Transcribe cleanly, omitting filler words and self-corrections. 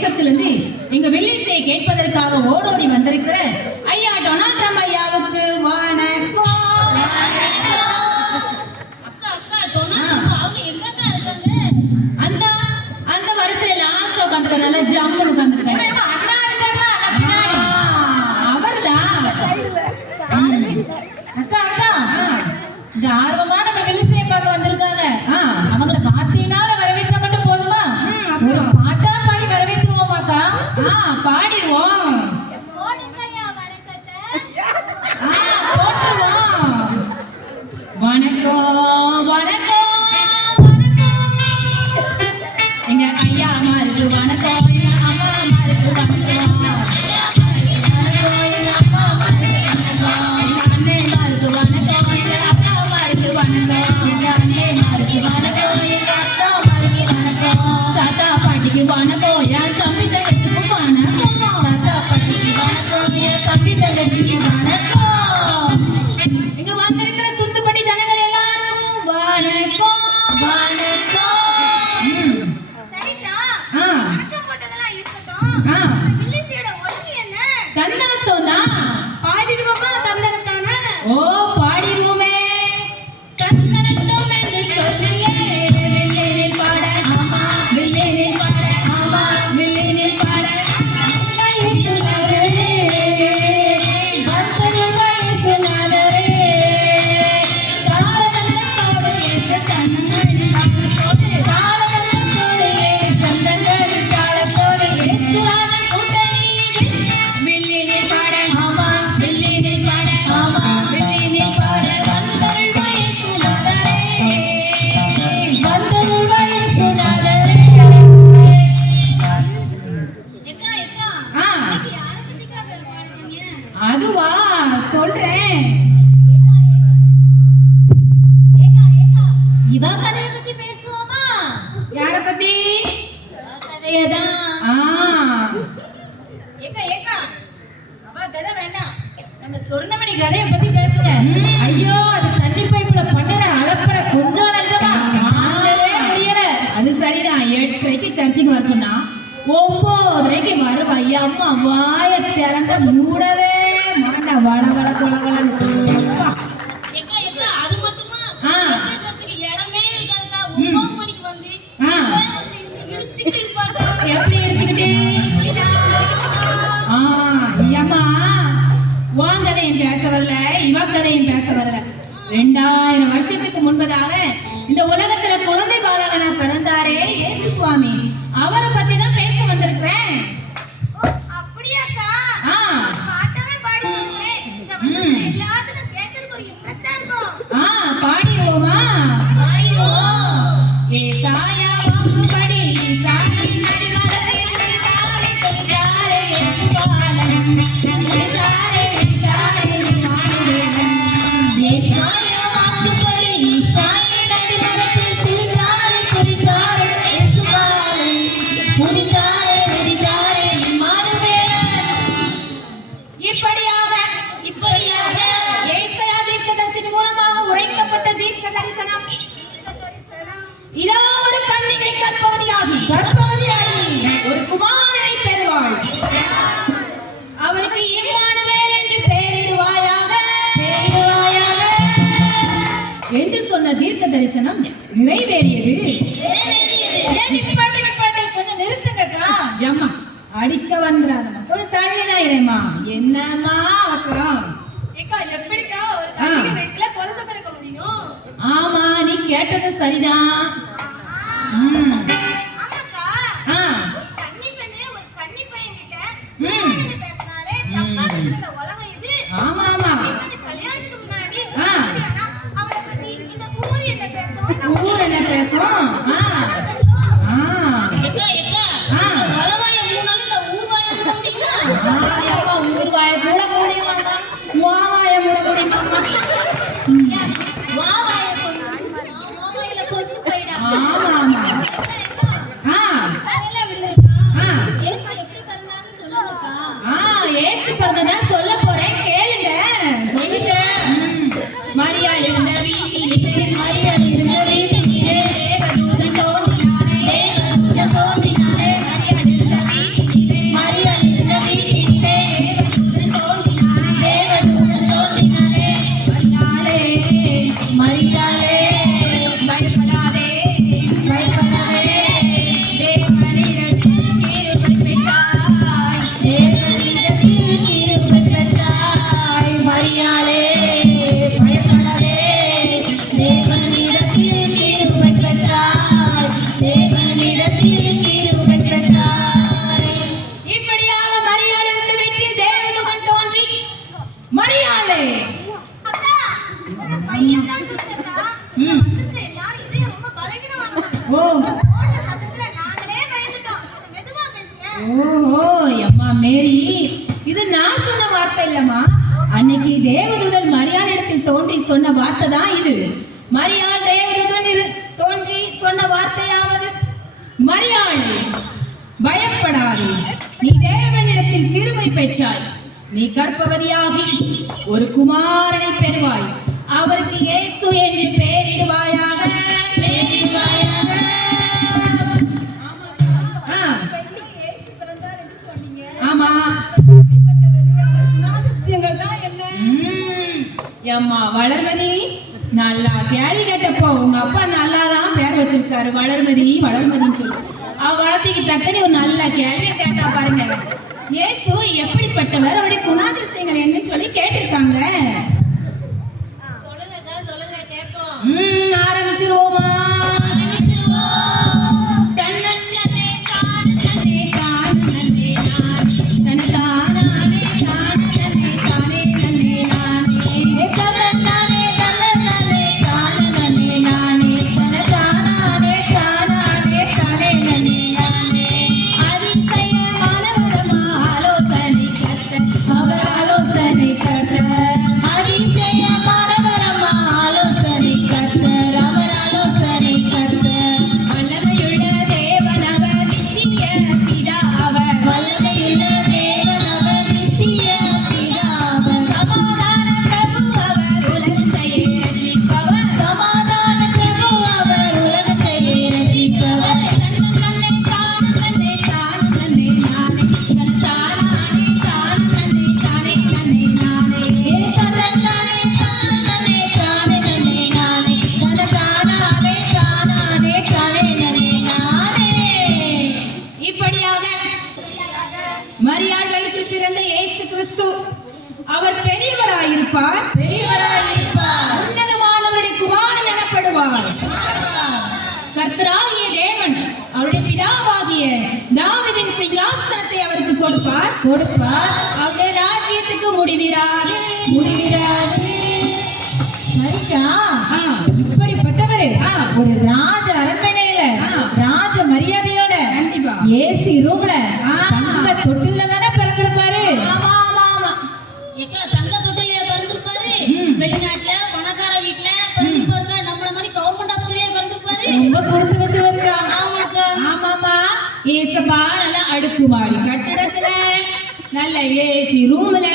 தேசத்திலிருந்து எங்க வெள்ளிசையை கேட்பதற்காக ஓடோடி வந்திருக்கிற ஐயா டொனால்ட் ட்ரம்ப் ஐயாவுக்கு வணக்கம். அந்த அந்த வரிசையில லாஸ்ட் உட்காந்துருக்காரு, ஜம்முன்னு உட்காந்துருக்காரு. அவர்தான் அக்கா அக்கா இந்த ஆர்வமா நம்ம வெள்ளிசையை பார்க்க வந்திருக்காங்க. அவங்கள பார்த்தீங்கன்னா வரவேற்க மட்டும் போதுமா? ஒரு பாட்டா பாடி வரவேற்றுவோமாக்கா? பாடிடுவோம். வணக்கம் வணக்கம் வணக்கம் எங்க ஐயா அம்மாருக்கு வணக்கம், எங்க அம்மா அம்மாருக்கு வணக்கம், தாத்தா பாட்டிக்கு வணக்கம், என் தம்பி தங்கச்சிக்கு வணக்கம், தாத்தா பாட்டிக்கு வணக்கம், என் தம்பி தங்கச்சிக்கு வணக்கம். இங்க வந்திருக்கிற சுத்துப்படி ஜனங்கள் எல்லாருக்கும் வணக்கம் வணக்கம். சரிடா, வணக்கம் போட்டதெல்லாம் இருக்கட்டும். வில்லிசையோட ஒழுங்கு என்ன? தந்தனத்தோம் தான். பாடிடுவோமா? தந்தனத்தானே? ஓ பாடிடுவோமே. தந்தனத்தோம் என்று சொல்லியே வில்லினில் பாட, ஆமா வில்லினில் பாட, ஆமா வில்லினில் பாட. அதுவா சொல்றேன். இவ கதையை பத்தி பேசுவோமா? யார பத்தி? கதையதான். ஏக்கா ஏக்கா அவ கதை வேண்டாம், நம்ம சொர்ணமணி கதையை பத்தி பேசுங்க. ஐயோ அது தண்ணி பைப்புல பண்ணுற அலப்பற கொஞ்சம் நஞ்சமா தாங்கவே முடியல. அது சரிதான், 8:30க்கு சர்ச்சுக்கு வர சொன்னா 9:30க்கு வரும். ஐயா அம்மா வாய திறந்த மூடவே மாட்டா, வள வள கொல வளன்னு. அது மட்டுமா? இடமே இருக்காதுடா. 9 மணிக்கு வந்து இடிச்சுக்கிட்டு இருப்பாங்க. எப்படி இடிச்சுக்கிட்டு? ஐயம்மா உன் கதையும் பேச வரல, இவ கதையும் பேச வரல. 2000 வருஷத்துக்கு முன்பதாக இந்த உலகத்துல குழந்தை பாலகனா பிறந்தாரே இயேசு சுவாமி, அவரை பத்தி தான் பேச வந்திருக்கிறேன். அப்படியாக்கா? பாட்டவே பாடி சொல்றேன். இங்க வந்து எல்லாத்துக்கும் கேட்கிறதுக்கு ஒரு இன்ட்ரெஸ்டா இருக்கும். பாடிடுவோமா? ஏசாயா வாக்குப்படி சாமி நடிமகத்தை துணித்தாரே துணித்தாரே இயேசு பாலகன், துணித்தாரே துணித்தாரே மானுவேலன். ஏசாயா வாக்குப்படி சாமி நடிமகத்தை துணித்தாரே துணித்தாரே இயேசு பாலகன், துணித்தாரே துணித்தாரே மானுவேலன். இப்படியாக ஏசாயா தீர்க்கதரிசியின் மூலமாக உரைக்கப்பட்ட தீர்க்க தரிசனம் இதோ ஒரு கன்னிகை கர்ப்பவதியாகி ஒரு குமாரனை பெறுவாள், அவருக்கு இம்மானுவேல் என்று பெயரிடுவாயாக என்று சொன்ன தீர்க்க தரிசனம் நிறைவேறியது. கொஞ்சம் நிறுத்துங்கக்கா. ஏம்மா அடிக்க வந்துடாதம்மா, கொஞ்சம் தள்ளிதான் இறைமா. என்னம்மா அவசரம்? எப்படிக்கா ஒரு கன்னிகை வயித்துல குழந்தை பிறக்க முடியும்? ஆமா நீ கேட்டது சரிதான். ஆமாக்கா, ஒரு கன்னி பெண்ணே ஒரு கன்னி பையன் கிட்ட சும்மா பேசினாலே தப்பா பேசுற உலகம் இது. ஆமா ஆமா கல்யாணத்துக்கு முன்னாடி அவளை பத்தி இந்த ஊர் என்ன பேசும்? ஊர் என்ன பேசும்? ஊர் வாய கூட முடியுமா? வாய மூட முடியுமா? ஆமா ஆமா ஏசு பிறந்ததா சொல்ல போறேன், கேளுங்க. மரியாள் இருந்த வீட்டிலே தேவதூதன் ஓ ஓடுற சத்தத்துல நாங்களே பயந்துட்டோம். கொஞ்சம் மெதுவா பேசுங்க. ஓஹோ அம்மா மேரி, இது நான் சொன்ன வார்த்தை இல்லம்மா. அன்னைக்கு தேவதூதன் மரியாள் இடத்தில் தோன்றி சொன்ன வார்த்தை தான் இது. மரியாள் தேவதூதன் தோன்றி சொன்ன வார்த்தையாவது, மரியாளே பயப்படாதே, நீ தேவனிடத்தில் கிருபை பெற்றாய். நீ கர்ப்பவதியாகி ஒரு குமாரனை பெறுவாய். அவருக்கு இயேசு என்று பெயரிடுவாயாக. பெண்ணுக்கு இயேசு பிறந்தார் என்று சொன்னீங்க. ஆமா. அப்படிப்பட்ட வெறியான குணாதிசயங்கள் தான் என்ன? ஏம்மா வளர்மதி, நல்லா கேள்வி கேட்டப்போ உங்க அப்பா நல்லா தான் பேர் வச்சிருக்காரு, வளர்மதி வளர்மதின்னு சொல்லி. அவ வளர்த்திக்கு தக்கனி ஒரு நல்ல கேள்வியை கேட்டா பாருங்க. இயேசு எப்படிப்பட்டவர், அவருடைய குணாதிசயங்கள் என்ன சொல்லி கேட்டிருக்காங்க. சொல்லுங்கக்கா, சொல்லுங்க கேட்போம். ஆரம்பிச்சிருவோமா? மரியாள் வயிற்றில் பிறந்த இயேசு கிறிஸ்து அவர் பெரியவராயிருப்பார், உன்னதமானவருடைய குமாரன் எனப்படுவார். கர்த்தராகிய தேவன் அவருடைய பிதாவாகிய தாவீதின் சிங்காசனத்தை அவருக்கு கொடுப்பார். அவருடைய ராஜ்யத்துக்கு முடிவிராது. மரியா, இப்படிப்பட்டவர் ஒரு ராஜ அரண்மனையில ராஜ மரியாதையோட கண்டிப்பா ஏசி ரூம்ல தங்க தொட்டில தானே பிறந்திருப்பாரு. தங்க தொட்டிலையா பிறந்திருப்பாரு? வெளிநாட்டுல பணக்கார வீட்டுல பிறந்திருப்பாரு. நம்மள மாதிரி கவர்மெண்ட் ஹாஸ்பிட்டலே பிறந்திருப்பாரு. ரொம்ப கொடுத்து வச்சவருக்கா. ஆமாக்கா. ஆமாமா. ஏசப்பா நல்ல அடுக்குமாடி கட்டிடத்துல நல்ல ஏசி ரூம்ல